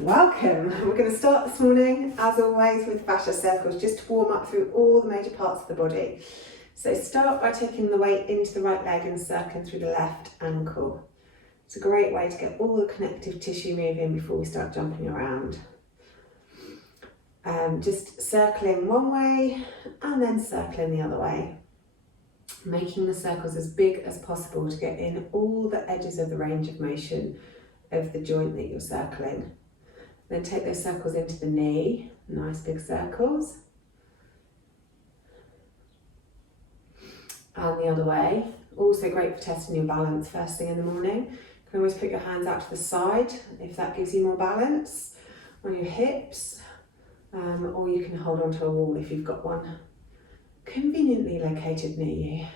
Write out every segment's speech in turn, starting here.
Welcome. We're going to start this morning, as always, with fascia circles, just to warm up through all the major parts of the body. So start by taking the weight into the right leg and circling through the left ankle. It's a great way to get all the connective tissue moving before we start jumping around. Just circling one way and then circling the other way. Making the circles as big as possible to get in all the edges of the range of motion of the joint that you're circling. Then take those circles into the knee, nice big circles. And the other way, also great for testing your balance first thing in the morning. You can always put your hands out to the side if that gives you more balance on your hips, or you can hold onto a wall if you've got one conveniently located near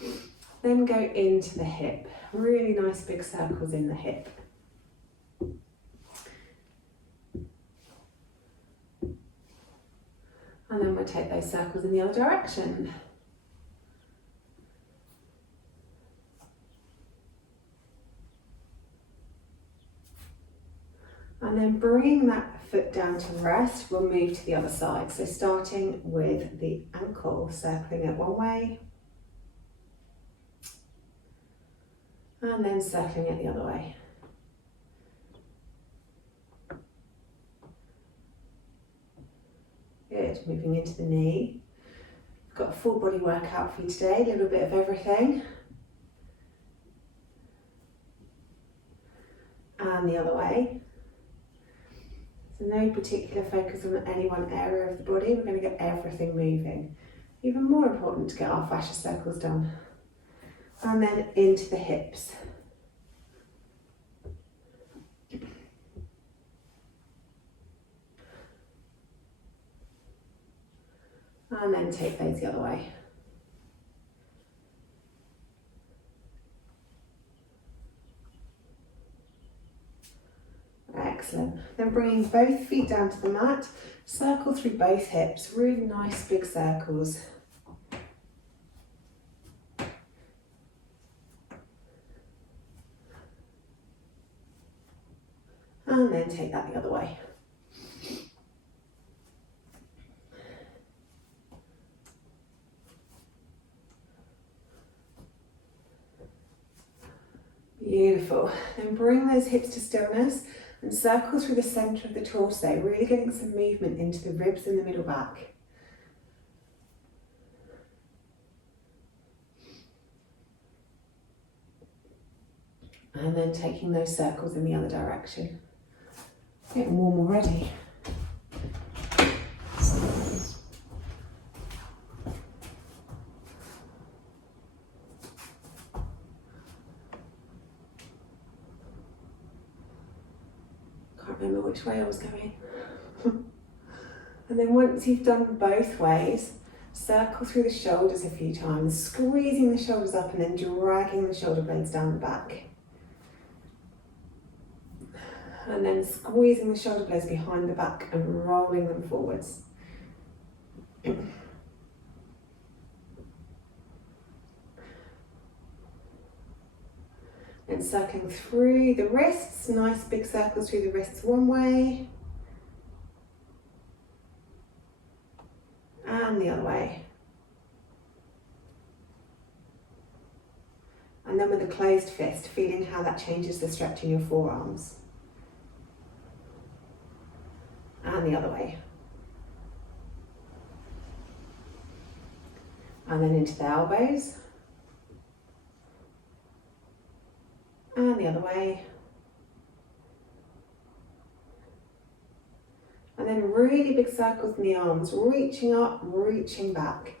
you. Then go into the hip, really nice big circles in the hip. And then we'll take those circles in the other direction. And then bringing that foot down to rest, we'll move to the other side. So starting with the ankle, circling it one way. And then circling it the other way. Good, moving into the knee. We've got a full body workout for you today, a little bit of everything. And the other way. So no particular focus on any one area of the body, we're going to get everything moving. Even more important to get our fascia circles done. And then into the hips. And then take those the other way. Excellent. Then bringing both feet down to the mat, circle through both hips, really nice big circles. And then take that the other way. Beautiful. Then bring those hips to stillness and circle through the centre of the torso, really getting some movement into the ribs and the middle back. And then taking those circles in the other direction. Getting warm already. Remember which way I was going. And then once you've done both ways, circle through the shoulders a few times, squeezing the shoulders up and then dragging the shoulder blades down the back. And then squeezing the shoulder blades behind the back and rolling them forwards. And circling through the wrists, nice big circles through the wrists one way. And the other way. And then with a closed fist, feeling how that changes the stretch in your forearms. And the other way. And then into the elbows. And the other way. And then really big circles in the arms, reaching up, reaching back.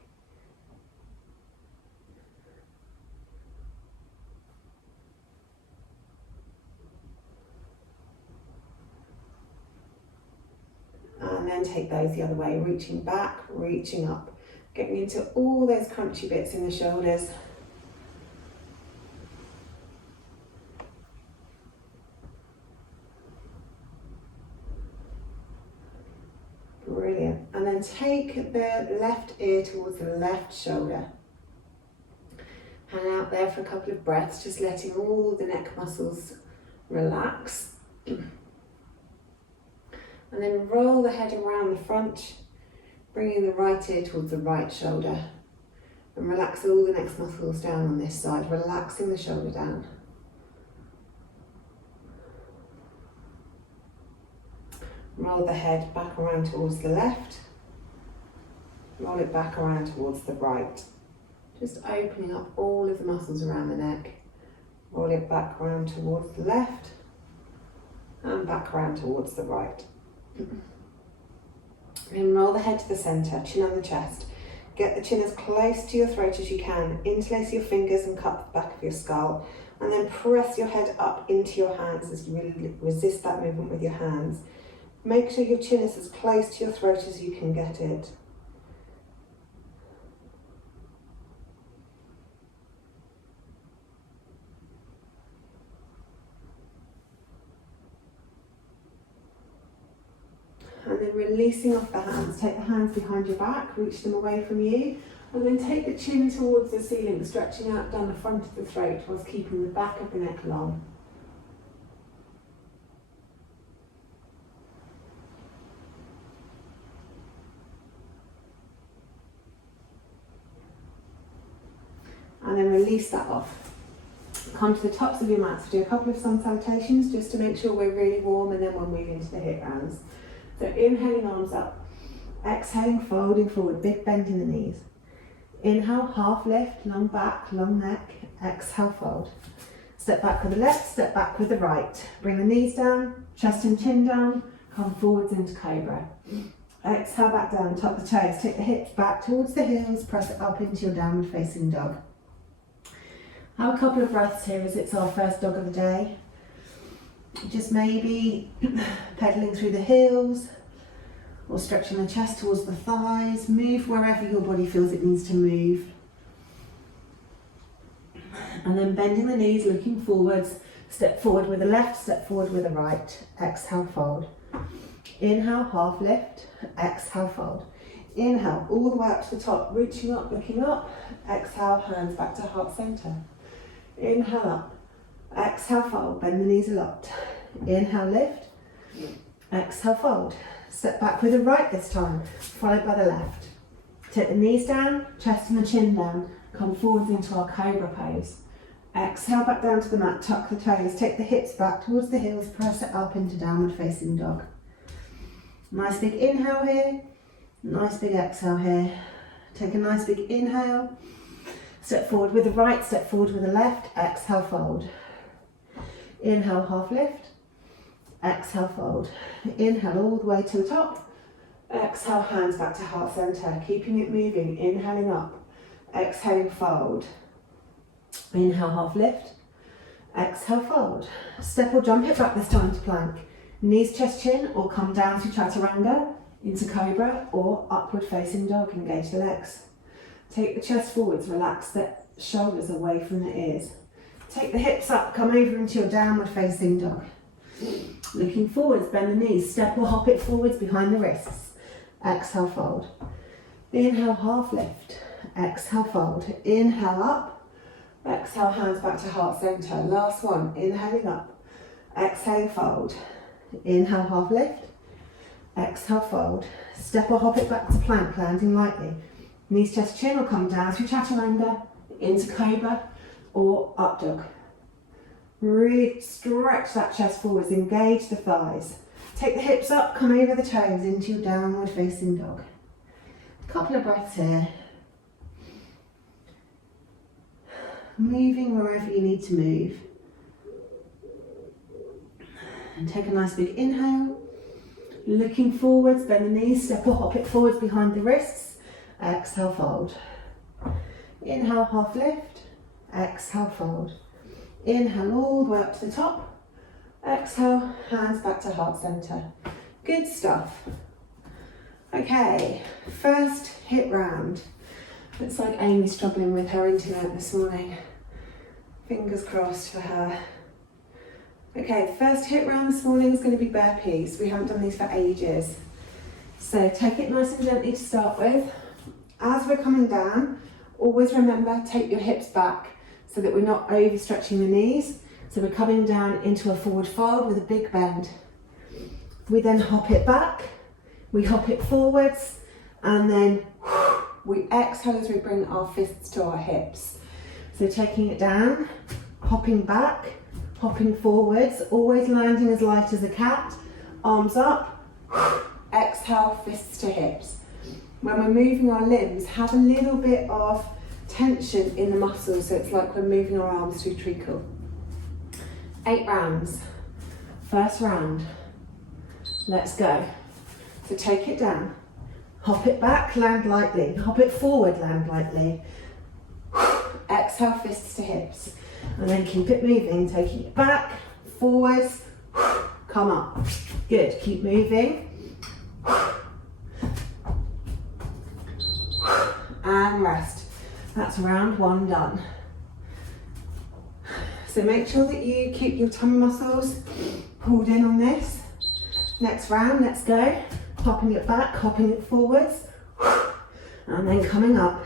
And then take those the other way, reaching back, reaching up. Getting into all those crunchy bits in the shoulders. Brilliant. And then take the left ear towards the left shoulder. Hang out there for a couple of breaths, just letting all the neck muscles relax. And then roll the head around the front, bringing the right ear towards the right shoulder. And relax all the next muscles down on this side, relaxing the shoulder down. Roll the head back around towards the left. Roll it back around towards the right. Just opening up all of the muscles around the neck. Roll it back around towards the left and back around towards the right. And roll the head to the centre, chin on the chest. Get the chin as close to your throat as you can. Interlace your fingers and cup the back of your skull. And then press your head up into your hands as you really resist that movement with your hands. Make sure your chin is as close to your throat as you can get it. And then releasing off the hands. Take the hands behind your back, reach them away from you, and then take the chin towards the ceiling, stretching out down the front of the throat whilst keeping the back of the neck long. And then release that off. Come to the tops of your mats. Do a couple of sun salutations just to make sure we're really warm, and then we'll move into the hip rounds. So inhaling, arms up. Exhaling, folding forward, big bend in the knees. Inhale, half lift, long back, long neck. Exhale, fold. Step back with the left, step back with the right. Bring the knees down, chest and chin down. Come forwards into Cobra. Exhale, back down, tuck the toes. Take the hips back towards the heels, press it up into your downward facing dog. Have a couple of breaths here as it's our first dog of the day. Just maybe pedaling through the heels or stretching the chest towards the thighs. Move wherever your body feels it needs to move. And then bending the knees, looking forwards. Step forward with the left, step forward with the right. Exhale, fold. Inhale, half lift. Exhale, fold. Inhale, all the way up to the top, reaching up, looking up. Exhale, hands back to heart center. Inhale up. Exhale, fold. Bend the knees a lot. Inhale, lift. Exhale, fold. Step back with the right this time, followed by the left. Take the knees down, chest and the chin down. Come forwards into our Cobra Pose. Exhale, back down to the mat, tuck the toes. Take the hips back towards the heels, press it up into downward facing dog. Nice big inhale here. Nice big exhale here. Take a nice big inhale. Step forward with the right, step forward with the left. Exhale, fold. Inhale, half lift. Exhale, fold. Inhale all the way to the top. Exhale, hands back to heart center. Keeping it moving. Inhaling up. Exhaling, fold. Inhale, half lift. Exhale, fold. Step or jump it back this time to plank. Knees, chest, chin, or come down to chaturanga, into Cobra, or upward facing dog. Engage the legs. Take the chest forwards, relax the shoulders away from the ears. Take the hips up, come over into your downward facing dog. Looking forwards, bend the knees, step or hop it forwards behind the wrists. Exhale, fold. Inhale, half lift. Exhale, fold. Inhale up. Exhale, hands back to heart center. Last one, inhaling up. Exhaling, fold. Inhale, half lift. Exhale, fold. Step or hop it back to plank, landing lightly. Knees, chest, chin, or come down through chaturanga, into Cobra, or up dog. Really stretch that chest forwards, engage the thighs. Take the hips up, come over the toes into your downward facing dog. A couple of breaths here. Moving wherever you need to move. And take a nice big inhale. Looking forwards, bend the knees, step or hop it forwards behind the wrists. Exhale, fold. Inhale, half lift. Exhale, fold. Inhale all the way up to the top. Exhale, hands back to heart center. Good stuff. Okay, first hip round. Looks like Amy's struggling with her internet this morning. Fingers crossed for her. Okay, the first hip round this morning is going to be burpees. We haven't done these for ages. So take it nice and gently to start with. As we're coming down, always remember, take your hips back so that we're not overstretching the knees. So we're coming down into a forward fold with a big bend. We then hop it back, we hop it forwards, and then we exhale as we bring our fists to our hips. So taking it down, hopping back, hopping forwards, always landing as light as a cat, arms up, exhale, fists to hips. When we're moving our limbs, have a little bit of tension in the muscles, so it's like we're moving our arms through treacle. 8 rounds. First round. Let's go. So take it down, hop it back, land lightly, hop it forward, land lightly. Exhale, fists to hips. And then keep it moving, taking it back, forwards, come up. Good, keep moving. And rest. That's round 1 done. So make sure that you keep your tummy muscles pulled in on this. Next round, let's go. Hopping it back, hopping it forwards, and then coming up.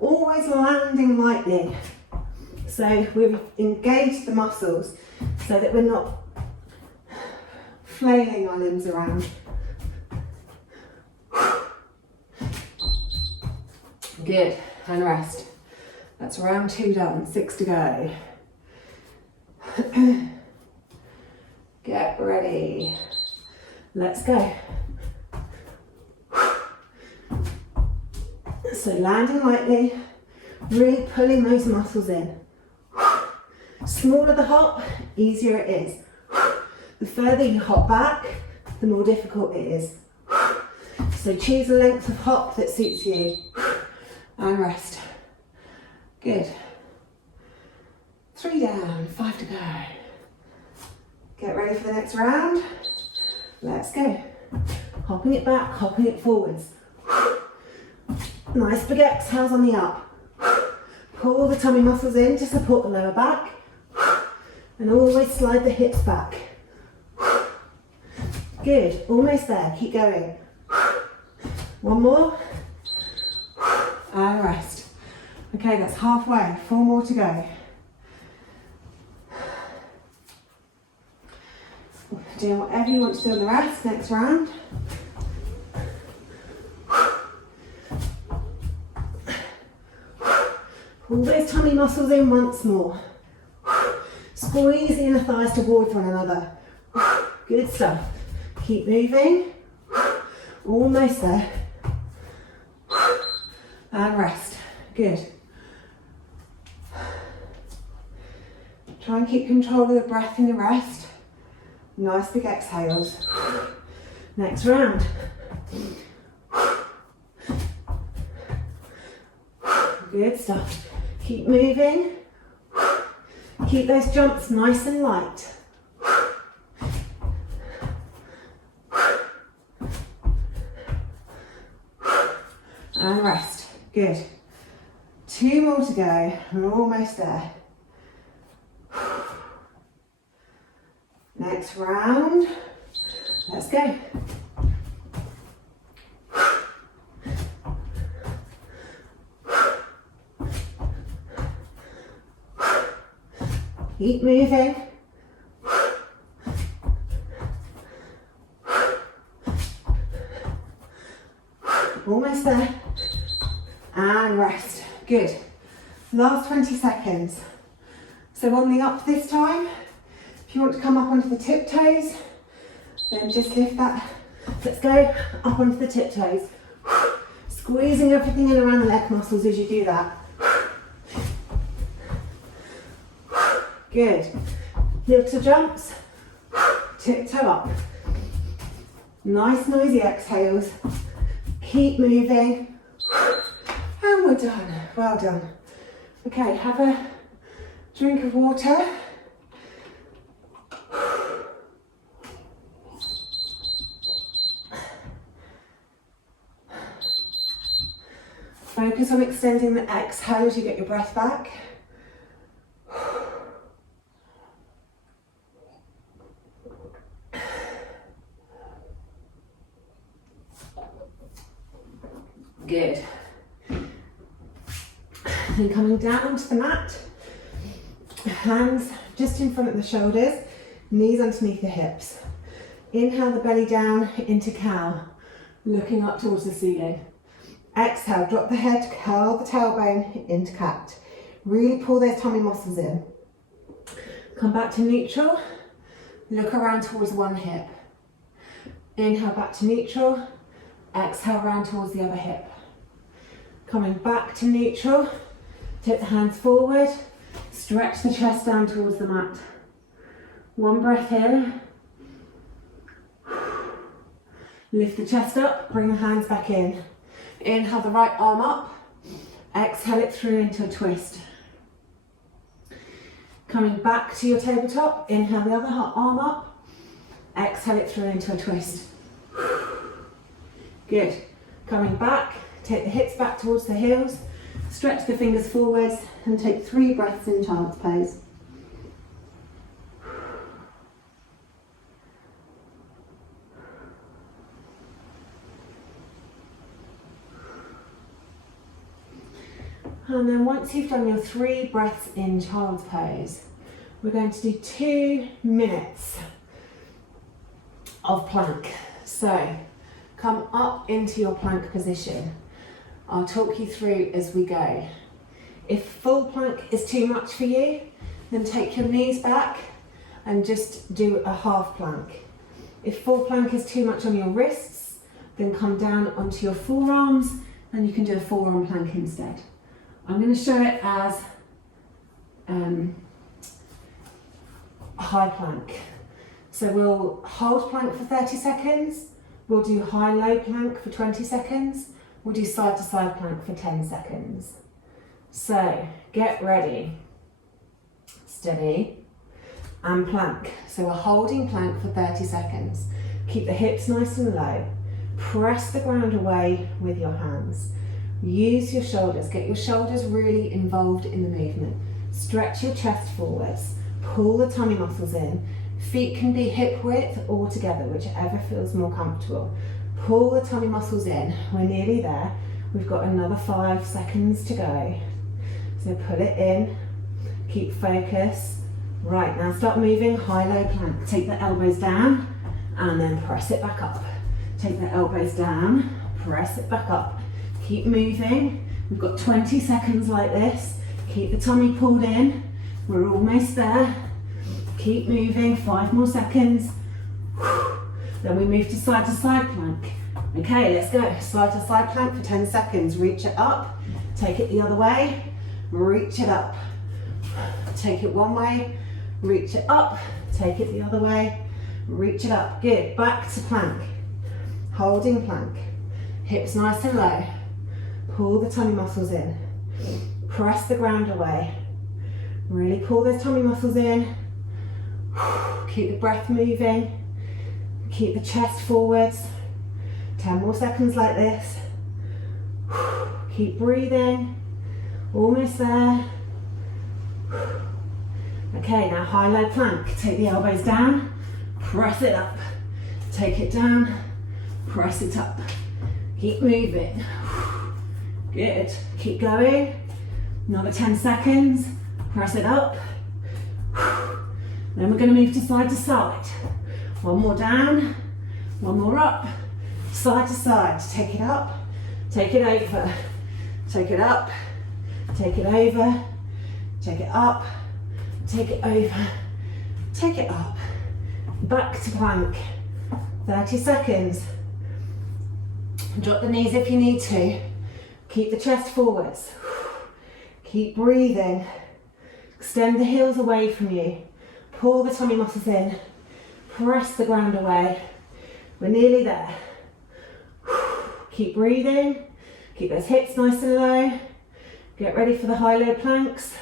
Always landing lightly. So we've engaged the muscles so that we're not flailing our limbs around. Good, and rest. That's round 2 done, 6 to go. Get ready. Let's go. So landing lightly, really pulling those muscles in. Smaller the hop, easier it is. The further you hop back, the more difficult it is. So choose a length of hop that suits you. And rest. Good. 3 down, 5 to go. Get ready for the next round. Let's go. Hopping it back, hopping it forwards. Nice big exhales on the up. Pull the tummy muscles in to support the lower back. And always slide the hips back. Good, almost there, keep going. 1 more. And rest. Okay, that's halfway, 4 more to go. Doing whatever you want to do on the rest, next round. Pull those tummy muscles in once more. Squeeze the inner thighs towards one another. Good stuff. Keep moving. Almost there. And rest. Good. Try and keep control of the breath in the rest. Nice big exhales. Next round. Good stuff. Keep moving. Keep those jumps nice and light. And rest. Good. 2 more to go. We're almost there. Next round. Let's go. Keep moving. Almost there. And rest. Good. Last 20 seconds. So on the up this time, if you want to come up onto the tiptoes, then just lift that. Let's go up onto the tiptoes. Squeezing everything in around the leg muscles as you do that. Good. Little jumps. Tiptoe up. Nice noisy exhales. Keep moving. And we're done. Well done. Okay, have a drink of water. Focus on extending the exhale as you get your breath back. Good. And coming down onto the mat, hands just in front of the shoulders, knees underneath the hips. Inhale the belly down into cow, looking up towards the ceiling. Exhale, drop the head, curl the tailbone into cat. Really pull those tummy muscles in. Come back to neutral, look around towards one hip. Inhale back to neutral, exhale round towards the other hip. Coming back to neutral, take the hands forward, stretch the chest down towards the mat. One breath here. Lift the chest up, bring the hands back in. Inhale the right arm up, exhale it through into a twist. Coming back to your tabletop, inhale the other arm up, exhale it through into a twist. Good. Coming back, take the hips back towards the heels, stretch the fingers forwards and take 3 breaths in child's pose. And then once you've done your 3 breaths in child's pose, we're going to do 2 minutes of plank. So come up into your plank position. I'll talk you through as we go. If full plank is too much for you, then take your knees back and just do a half plank. If full plank is too much on your wrists, then come down onto your forearms and you can do a forearm plank instead. I'm going to show it as high plank. So we'll hold plank for 30 seconds, we'll do high-low plank for 20 seconds, we'll do side-to-side plank for 10 seconds. So get ready, steady, and plank. So we're holding plank for 30 seconds. Keep the hips nice and low. Press the ground away with your hands. Use your shoulders, get your shoulders really involved in the movement. Stretch your chest forwards, pull the tummy muscles in. Feet can be hip width or together, whichever feels more comfortable. Pull the tummy muscles in, we're nearly there. We've got another 5 seconds to go. So pull it in, keep focus. Right, now start moving, high-low plank. Take the elbows down and then press it back up. Take the elbows down, press it back up. Keep moving. We've got 20 seconds like this. Keep the tummy pulled in. We're almost there. Keep moving, 5 more seconds. Then we move to side plank. Okay, let's go. Side to side plank for 10 seconds. Reach it up, take it the other way, reach it up. Take it one way, reach it up, take it the other way, reach it up. Good, back to plank. Holding plank. Hips nice and low. Pull the tummy muscles in. Press the ground away. Really pull those tummy muscles in. Keep the breath moving. Keep the chest forwards. 10 more seconds like this. Keep breathing. Almost there. Okay, now high-low plank. Take the elbows down. Press it up. Take it down. Press it up. Keep moving. Good. Keep going. Another 10 seconds. Press it up. Then we're going to move to side. One more down. One more up. Side to side. Take it up. Take it over. Take it up. Take it over. Take it up. Take it over. Take it up. Back to plank. 30 seconds. Drop the knees if you need to. Keep the chest forwards. Keep breathing. Extend the heels away from you. Pull the tummy muscles in. Press the ground away. We're nearly there. Keep breathing. Keep those hips nice and low. Get ready for the high-low planks.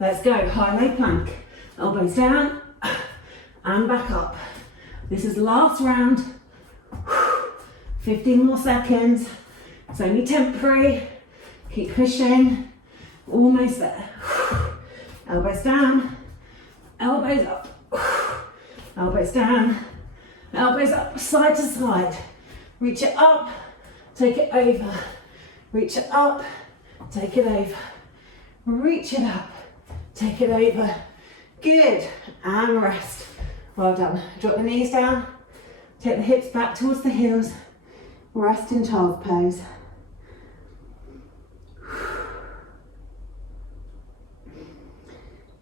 Let's go, high-low plank. Elbows down and back up. This is the last round. 15 more seconds. It's only temporary. Keep pushing. Almost there. Elbows down. Elbows up. Elbows down. Elbows up, side to side. Reach it up. Take it over. Reach it up. Take it over. Reach it up. Take it over. Good. And rest. Well done. Drop the knees down, take the hips back towards the heels, rest in child's pose.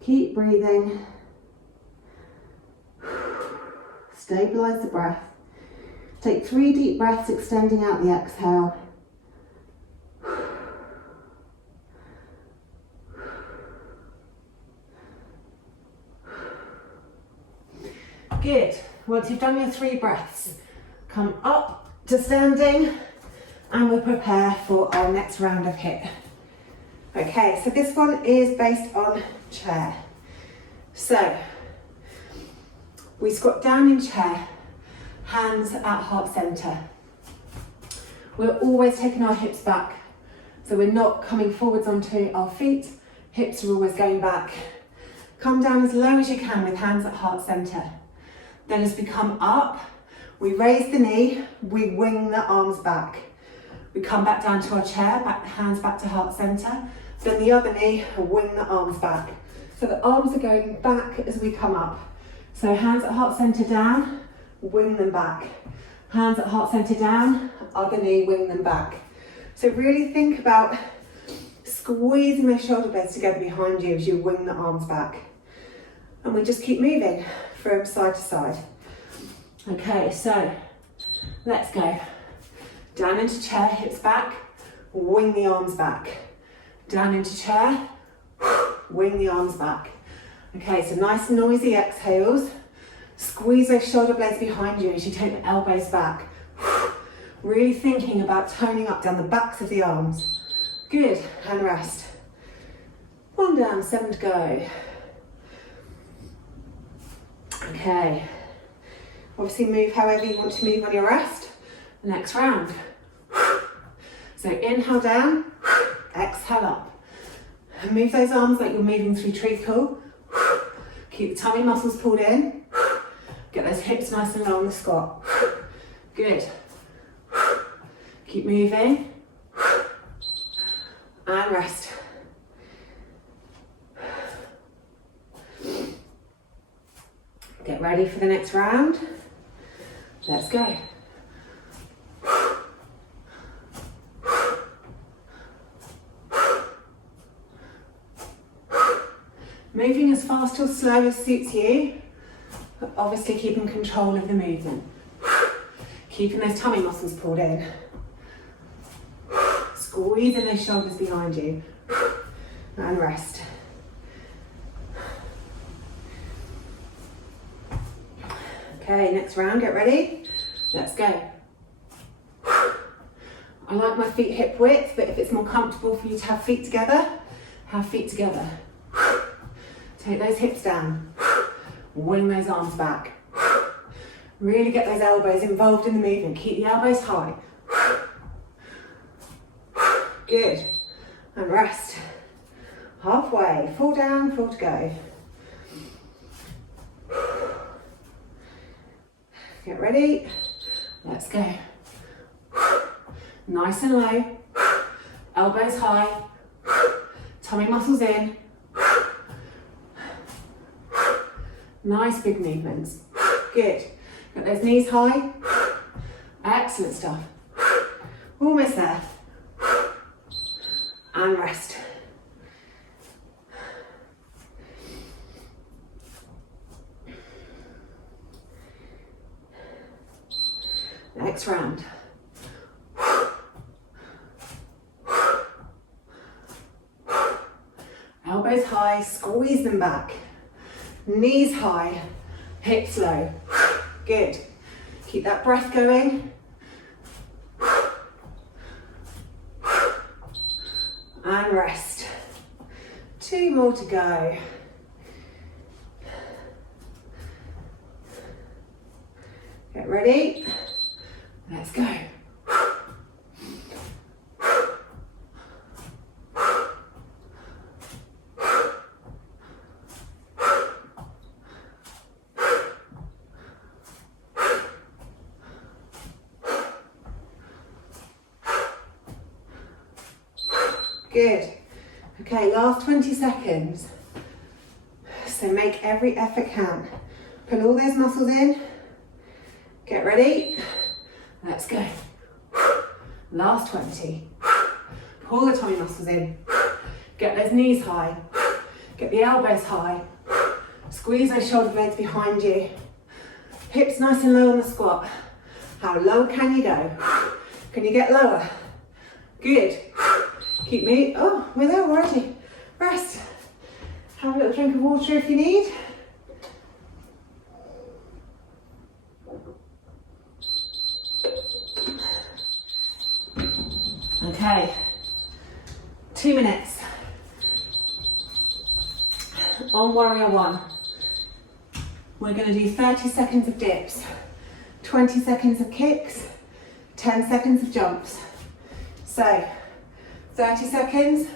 Keep breathing. Stabilize the breath. Take 3 deep breaths, extending out the exhale. Good. Once you've done your 3 breaths, come up to standing and we'll prepare for our next round of HIIT. Okay, so this one is based on chair. So, we squat down in chair, hands at heart centre. We're always taking our hips back, so we're not coming forwards onto our feet, hips are always going back. Come down as low as you can with hands at heart centre. Then as we come up, we raise the knee, we wing the arms back. We come back down to our chair, hands back to heart centre. Then the other knee, wing the arms back. So the arms are going back as we come up. So hands at heart centre down, wing them back. Hands at heart centre down, other knee, wing them back. So really think about squeezing those shoulder blades together behind you as you wing the arms back. And we just keep moving from side to side. Okay, so let's go. Down into chair, hips back, wing the arms back. Down into chair, wing the arms back. Okay, so nice noisy exhales. Squeeze those shoulder blades behind you as you take the elbows back. Really thinking about toning up down the backs of the arms. Good, and rest. 1 down, 7 to go. Okay, obviously move however you want to move on your rest. Next round. So inhale down, exhale up. Move those arms like you're moving through treacle. Keep the tummy muscles pulled in. Get those hips nice and low on the squat. Good. Keep moving. And rest. Get ready for the next round. Let's go. Moving as fast or slow as suits you, but obviously keeping control of the movement. Keeping those tummy muscles pulled in. Squeezing those shoulders behind you. And rest. Okay, next round, get ready. Let's go. I like my feet hip width, but if it's more comfortable for you to have feet together, have feet together. Take those hips down. Wing those arms back. Really get those elbows involved in the movement. Keep the elbows high. Good. And rest. Halfway. 4 down, 4 to go. Get ready. Let's go. Nice and low. Elbows high. Tummy muscles in. Nice big movements. Good. Get those knees high. Excellent stuff. Almost there. And rest. Next round. Elbows high, squeeze them back. Knees high, hips low. Good. Keep that breath going. And rest. 2 more to go. Get ready. Let's go. Good. Okay, last 20 seconds. So make every effort count. Pull all those muscles in. Get ready. Let's go. Last 20. Pull the tummy muscles in. Get those knees high. Get the elbows high. Squeeze those shoulder blades behind you. Hips nice and low on the squat. How low can you go? Can you get lower? Good. Keep me. Oh, we're there already. Rest. Have a little drink of water if you need. Okay. 2 minutes. On warrior one. We're going to do 30 seconds of dips, 20 seconds of kicks, 10 seconds of jumps. So, 30 seconds,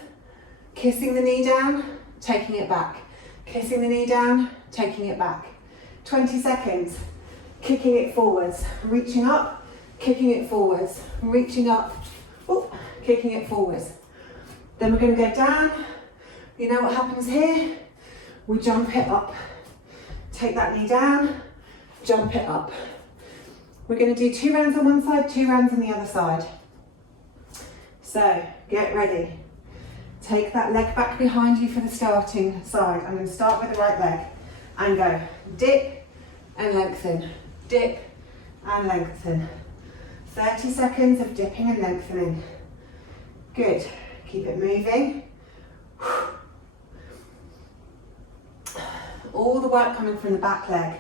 kissing the knee down, taking it back. Kissing the knee down, taking it back. 20 seconds, kicking it forwards, reaching up, kicking it forwards, reaching up, oh, kicking it forwards. Then we're going to go down. You know what happens here? We jump it up. Take that knee down, jump it up. We're going to do 2 rounds on one side, 2 rounds on the other side. So, get ready. Take that leg back behind you for the starting side. I'm going to start with the right leg and go dip and lengthen, dip and lengthen. 30 seconds of dipping and lengthening. Good. Keep it moving. All the work coming from the back leg.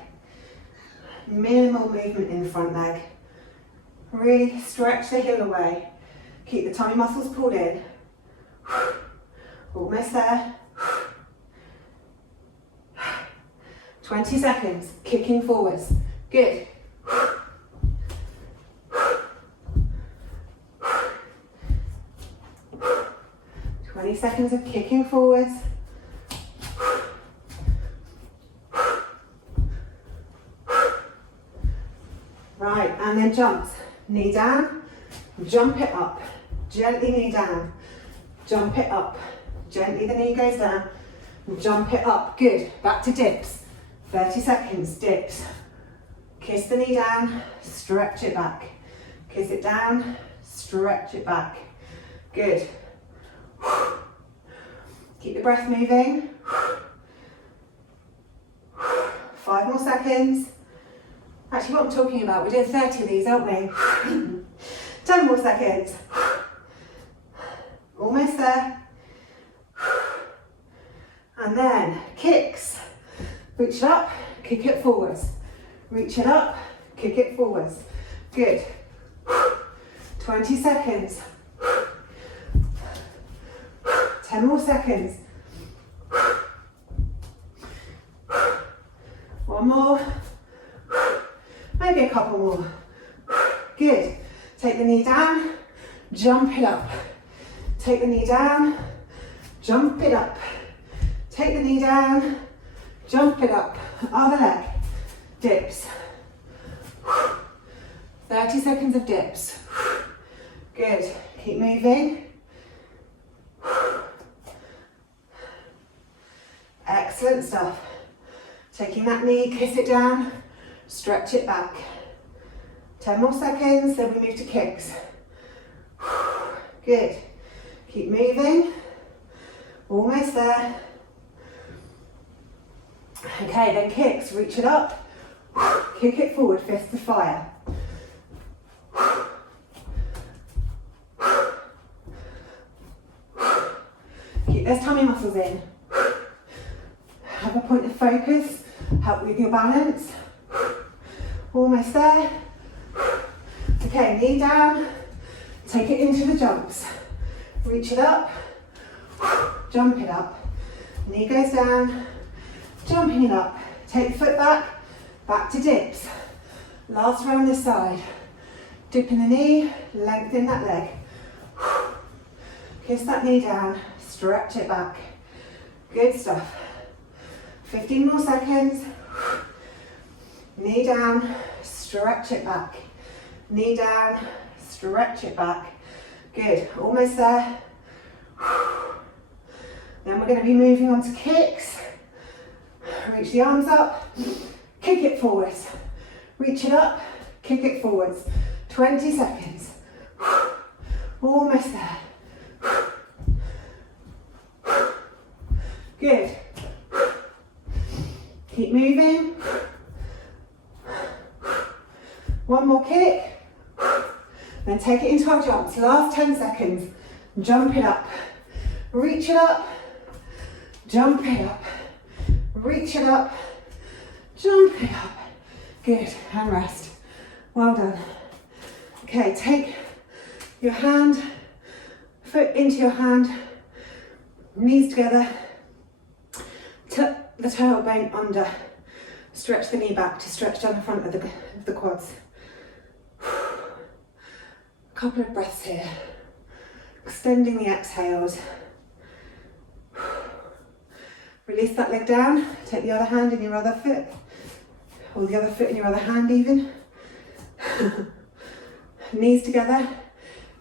Minimal movement in the front leg. Really stretch the heel away. Keep the tummy muscles pulled in. Almost there. 20 seconds, kicking forwards. Good. 20 seconds of kicking forwards. Right, and then jumps. Knee down, jump it up. Gently knee down, jump it up. Gently the knee goes down, jump it up. Good, back to dips. 30 seconds, dips. Kiss the knee down, stretch it back. Kiss it down, stretch it back. Good. Keep the breath moving. 5 more seconds. Actually, what I'm talking about, we're doing 30 of these, aren't we? 10 more seconds. Almost there. And then kicks. Reach it up, kick it forwards. Reach it up, kick it forwards. Good. 20 seconds. 10 more seconds. 1 more. Maybe a couple more. Good. Take the knee down, jump it up. Take the knee down, jump it up. Take the knee down, jump it up. Other leg. Dips. 30 seconds of dips. Good. Keep moving. Excellent stuff. Taking that knee, kiss it down, stretch it back. 10 more seconds, then we move to kicks. Good. Keep moving. Almost there. Okay, then kicks. Reach it up, kick it forward, fist of fire. Keep those tummy muscles in. Have a point of focus, help with your balance. Almost there. Okay, knee down, take it into the jumps. Reach it up, jump it up. Knee goes down, jumping it up. Take the foot back, back to dips. Last round this side. Dip in the knee, lengthen that leg. Kiss that knee down, stretch it back. Good stuff. 15 more seconds. Knee down, stretch it back. Knee down, stretch it back. Good, almost there. Then we're going to be moving on to kicks. Reach the arms up, kick it forwards. Reach it up, kick it forwards. 20 seconds. Almost there. Good. Keep moving. One more kick. Then take it into our jumps. Last 10 seconds. Jump it up. Reach it up. Jump it up. Reach it up. Jump it up. Good. And rest. Well done. Okay, take your hand, foot into your hand, knees together, tuck the tailbone under, stretch the knee back to stretch down the front of the quads. A couple of breaths here, extending the exhales. Release that leg down, take the other hand in your other foot, or the other foot in your other hand even. Knees together,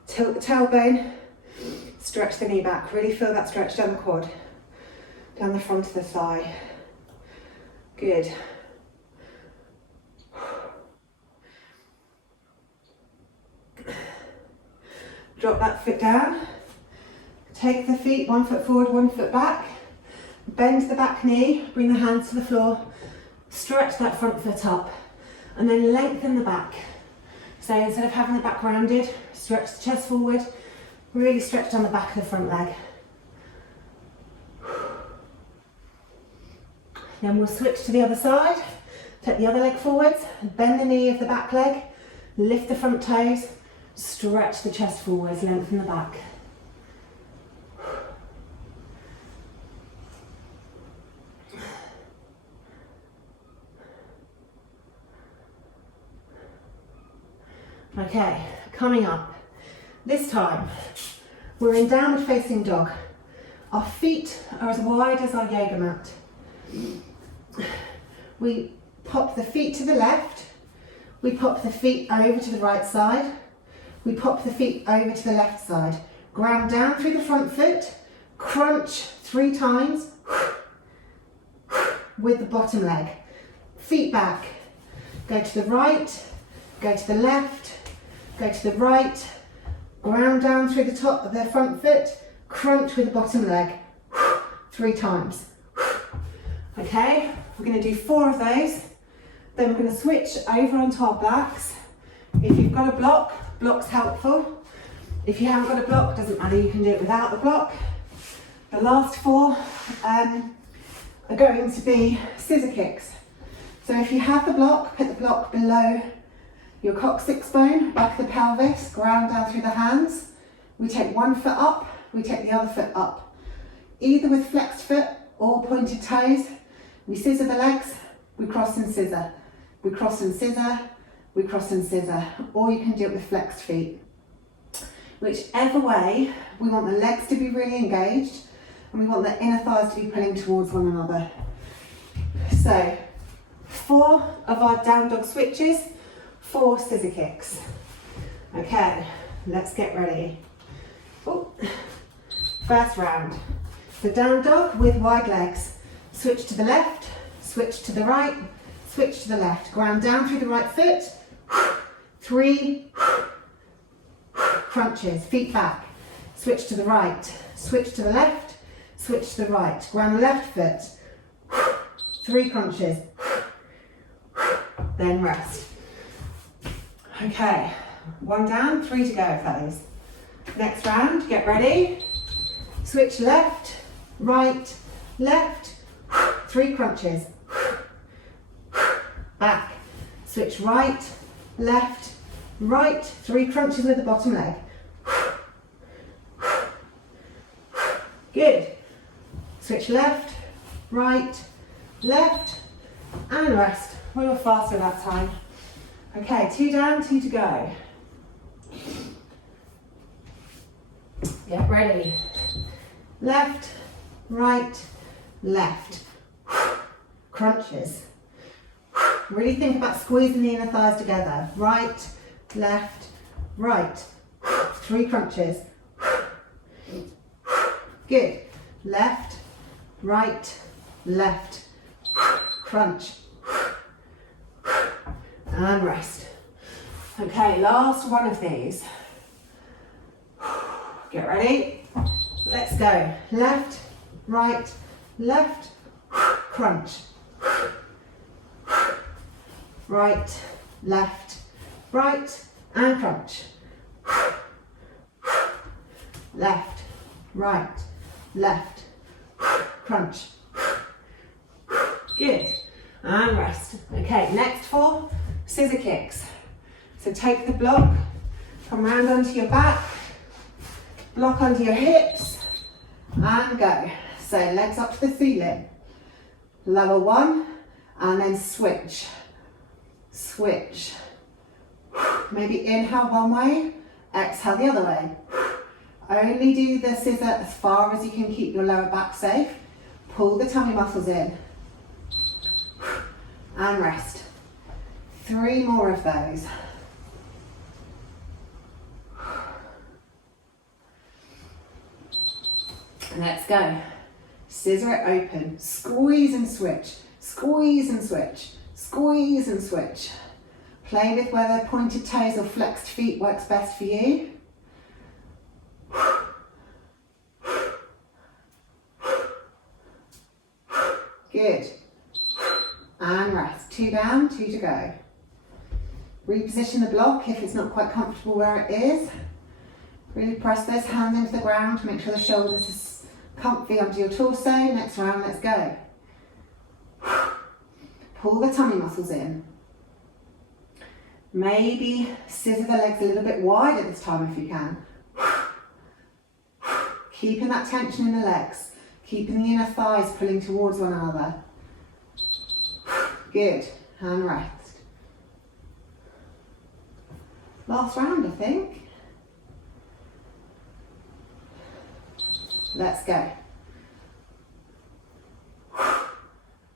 tilt the tailbone, stretch the knee back. Really feel that stretch down the quad, down the front of the thigh. Good. Drop that foot down. Take the feet, 1 foot forward, 1 foot back. Bend the back knee, bring the hands to the floor. Stretch that front foot up and then lengthen the back. So instead of having the back rounded, stretch the chest forward, really stretch down the back of the front leg. Then we'll switch to the other side, take the other leg forwards, bend the knee of the back leg, lift the front toes, stretch the chest forwards, lengthen the back. Okay, coming up. This time, we're in downward facing dog. Our feet are as wide as our yoga mat. We pop the feet to the left. We pop the feet over to the right side. We pop the feet over to the left side. Ground down through the front foot. Crunch 3 times with the bottom leg. Feet back. Go to the right, go to the left, go to the right, ground down through the top of the front foot, crunch with the bottom leg, 3 times. Okay, we're going to do 4 of those, then we're going to switch over onto our blacks. If you've got a block, block's helpful. If you haven't got a block, doesn't matter, you can do it without the block. The last 4 are going to be scissor kicks. So if you have the block, put the block below your coccyx bone, back of the pelvis, ground down through the hands. We take 1 foot up, we take the other foot up. Either with flexed foot or pointed toes. We scissor the legs, we cross and scissor. We cross and scissor, we cross and scissor. Or you can do it with flexed feet. Whichever way, we want the legs to be really engaged and we want the inner thighs to be pulling towards one another. So, 4 of our down dog switches, 4 scissor kicks. Okay, let's get ready. Ooh. First round. So down dog with wide legs. Switch to the left, switch to the right, switch to the left. Ground down through the right foot. 3 crunches, feet back. Switch to the right, switch to the left, switch to the right. Ground the left foot. 3 crunches. Then rest. Okay, 1 down, 3 to go, fellas. Next round, get ready. Switch left, right, left, 3 crunches. Back. Switch right, left, right, 3 crunches with the bottom leg. Good. Switch left, right, left, and rest. We were faster that time. Okay, 2 down, 2 to go. Get ready. Left, right, left. Crunches. Really think about squeezing the inner thighs together. Right, left, right. 3 crunches. Good. Left, right, left. Crunch. and rest. Okay, last one of these. Get ready. Let's go. Left, right, left, crunch. Right, left, right, and crunch. Left, right, left, crunch. Good. And rest. Okay, next 4 scissor kicks. So take the block, come round onto your back, block under your hips, and go. So legs up to the ceiling. Lower 1, and then switch. Switch. Maybe inhale one way, exhale the other way. Only do the scissor as far as you can keep your lower back safe. Pull the tummy muscles in. And rest. 3 more of those. Let's go. Scissor it open. Squeeze and switch. Squeeze and switch. Squeeze and switch. Play with whether pointed toes or flexed feet works best for you. Good. And rest. 2 down, 2 to go. Reposition the block if it's not quite comfortable where it is. Really press those hands into the ground. Make sure the shoulders are comfy under your torso. Next round, let's go. Pull the tummy muscles in. Maybe scissor the legs a little bit wide at this time if you can. Keeping that tension in the legs. Keeping the inner thighs pulling towards one another. Good. And rest. Last round, I think. Let's go.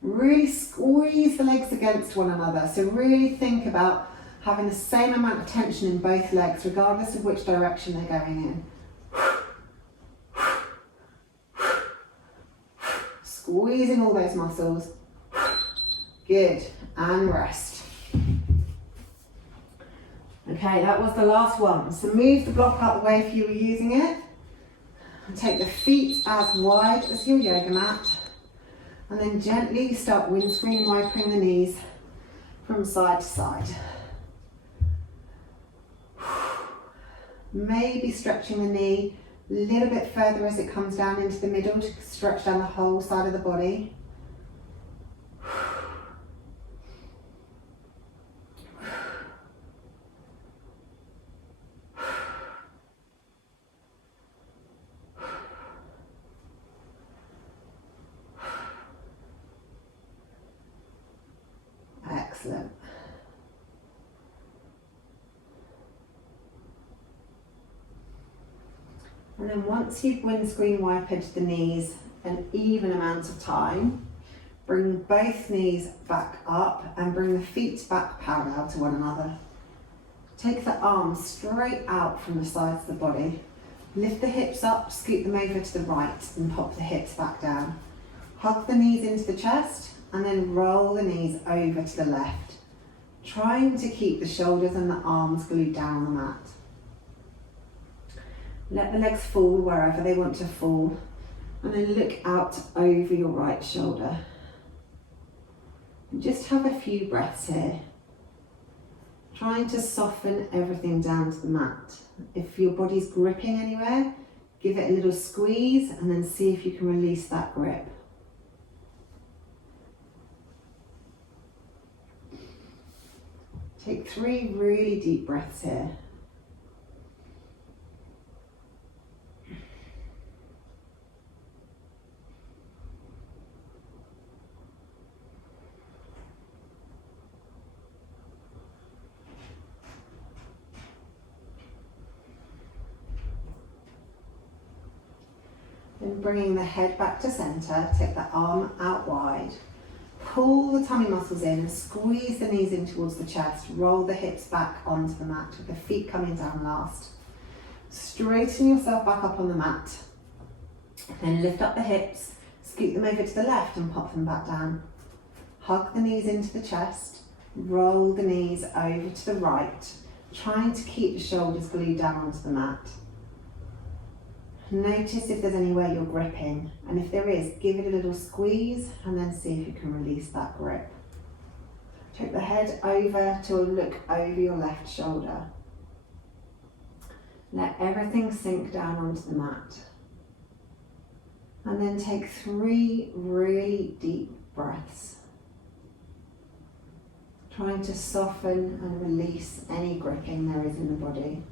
Really squeeze the legs against one another. So really think about having the same amount of tension in both legs, regardless of which direction they're going in. Squeezing all those muscles. Good. And rest. Okay, that was the last one. So move the block out the way if you were using it. And take the feet as wide as your yoga mat. And then gently start windscreen wiping the knees from side to side. Maybe stretching the knee a little bit further as it comes down into the middle to stretch down the whole side of the body. Excellent. And then once you've windscreen wiped the knees an even amount of time, bring both knees back up and bring the feet back parallel to one another. Take the arms straight out from the sides of the body. Lift the hips up, scoot them over to the right and pop the hips back down. Hug the knees into the chest and then roll the knees over to the left, trying to keep the shoulders and the arms glued down on the mat. Let the legs fall wherever they want to fall, and then look out over your right shoulder. And just have a few breaths here, trying to soften everything down to the mat. If your body's gripping anywhere, give it a little squeeze and then see if you can release that grip. Take 3 really deep breaths here. Then bringing the head back to center, take the arm out wide. Pull the tummy muscles in, squeeze the knees in towards the chest, roll the hips back onto the mat with the feet coming down last. Straighten yourself back up on the mat. Then lift up the hips, scoot them over to the left and pop them back down. Hug the knees into the chest, Roll the knees over to the right, trying to keep the shoulders glued down onto the mat. Notice if there's anywhere you're gripping, and if there is, give it a little squeeze and then see if you can release that grip. Take the head over to a look over your left shoulder. Let everything sink down onto the mat. And then take 3 really deep breaths, trying to soften and release any gripping there is in the body.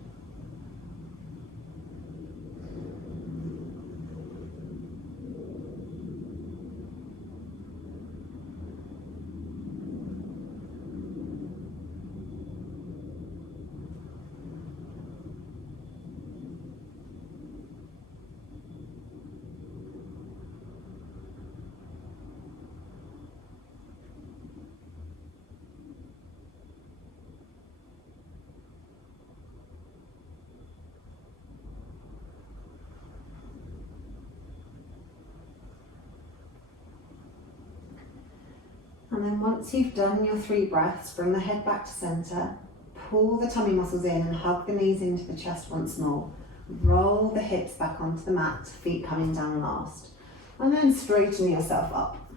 And then once you've done your 3 breaths, bring the head back to centre, pull the tummy muscles in and hug the knees into the chest once more. Roll the hips back onto the mat, feet coming down last. And then straighten yourself up.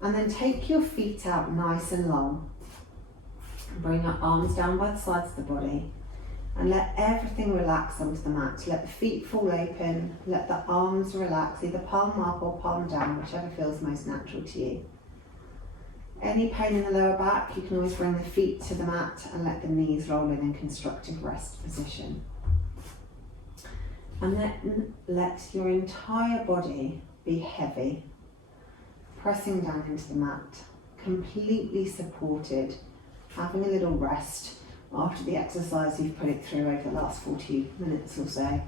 And then take your feet out nice and long. Bring your arms down by the sides of the body and let everything relax onto the mat. Let the feet fall open, let the arms relax, either palm up or palm down, whichever feels most natural to you. Any pain in the lower back, you can always bring the feet to the mat and let the knees roll in constructive rest position. And then let your entire body be heavy, pressing down into the mat, completely supported, having a little rest after the exercise you've put it through over the last 40 minutes or so.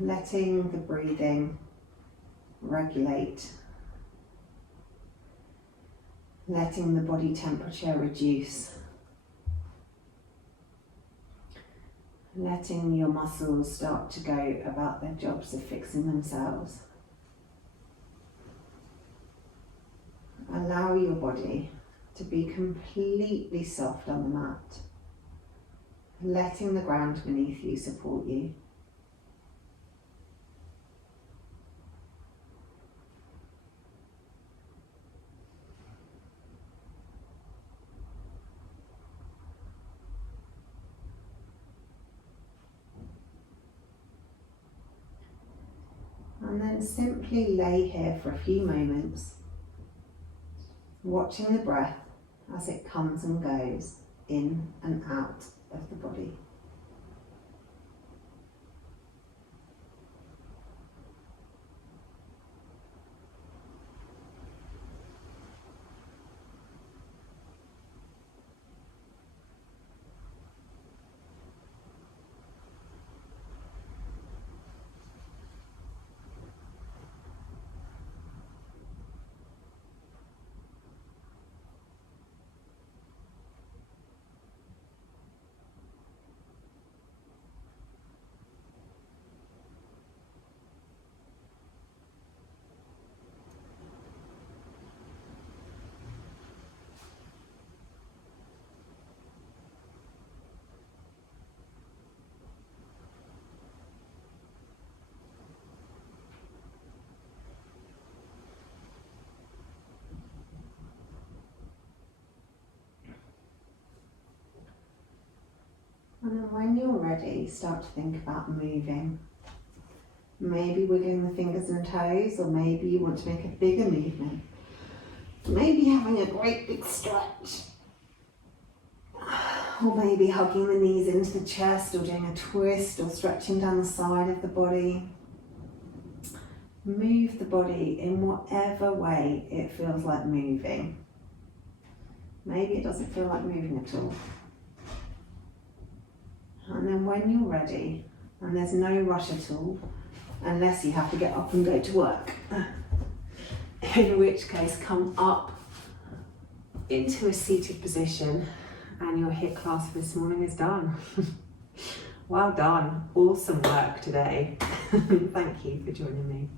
Letting the breathing regulate. Letting the body temperature reduce. Letting your muscles start to go about their jobs of fixing themselves. Allow your body to be completely soft on the mat, letting the ground beneath you support you. And then simply lay here for a few moments, watching the breath as it comes and goes in and out of the body. And then when you're ready, start to think about moving. Maybe wiggling the fingers and toes, or maybe you want to make a bigger movement. Maybe having a great big stretch. Or maybe hugging the knees into the chest, or doing a twist, or stretching down the side of the body. Move the body in whatever way it feels like moving. Maybe it doesn't feel like moving at all. And then when you're ready, and there's no rush at all, unless you have to get up and go to work, in which case come up into a seated position, and your HIIT class for this morning is done. Well done, awesome work today. Thank you for joining me.